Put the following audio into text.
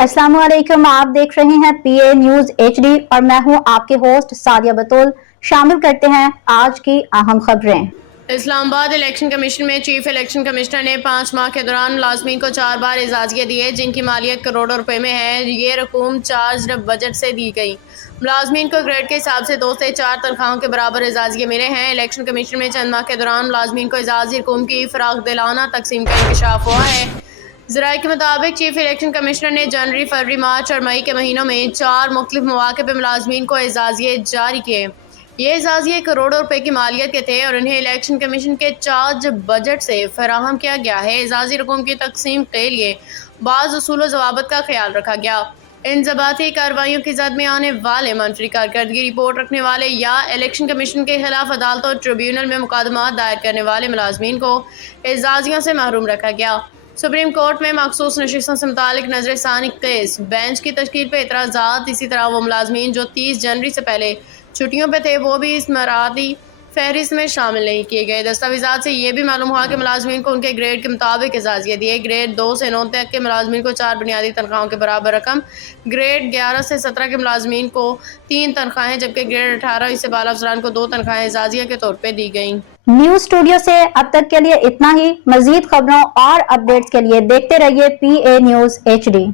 अस्सलाम वालेकुम, आप देख रहे हैं पीए न्यूज एचडी और मैं हूं आपके होस्ट सादिया बतूल। शामिल करते हैं आज की अहम खबरें। इस्लामाबाद इलेक्शन कमीशन में चीफ इलेक्शन कमिश्नर ने 5 माह के दौरान मुलाजमीन को 4 बार एजाजियाँ दिए, जिनकी मालियत करोड़ों रुपए में है। ये रकूम चार्ज बजट से दी गई। मुलाजमीन को ग्रेड के हिसाब से 2 से 4 तनख्वाहों के बराबर एजाजिए मिले हैं। इलेक्शन कमीशन में चंद माह के दौरान मुलाजमीन को एजाजी रकूम की फराख दिलाना तकसीम का इंकशाफ हुआ है। ज़राए के मुताबिक चीफ इलेक्शन कमिश्नर ने जनवरी, फरवरी, मार्च और मई के महीनों में 4 मुख्तलिफ मौके पर मुलाजमीन को एजाजिए जारी किए। ये एजाजिए करोड़ों रुपए की मालियत के थे और इन्हें इलेक्शन कमीशन के चार्ज बजट से फराहम किया गया है। एजाजी रकूम की तकसीम के लिए बाज़ उसूल व ज़वाबित का ख्याल रखा गया। इन ज़बाती कार्रवाइयों की जद में आने वाले मनफी कारकर्दगी रिपोर्ट रखने वाले या इलेक्शन कमीशन के खिलाफ अदालत और ट्रिब्यूनल में मुकदमा दायर करने वाले मुलाजमीन को एजाजियों से महरूम रखा गया। सुप्रीम कोर्ट में मखसूस नशिस्तों से मुतालिक नजर सानी केस बेंच की तश्कील पर एतराज़ात। इसी तरह वो मुलाजमीन जो 30 जनवरी से पहले छुट्टियों पे थे वो भी इस मरादी फहरिस्त में शामिल नहीं किए गए। दस्तावेज़ात से ये भी मालूम हुआ कि मुलाजमीन को उनके ग्रेड के मुताबिक एजाजिया दिए। ग्रेड 2 से 9 तक के मुलाजमीन को 4 बुनियादी तनख्वाहों के बराबर रकम, ग्रेड 11 से 17 के मुलाजमीन को 3 तनख्वाहें, जबकि ग्रेड 18 इससे बाला अफसरान को 2 तनख्वाहें एजाजिया के तौर पर दी गई। न्यूज स्टूडियो से अब तक के लिए इतना ही। मजीद खबरों और अपडेट्स के लिए देखते रहिए पीए न्यूज एचडी।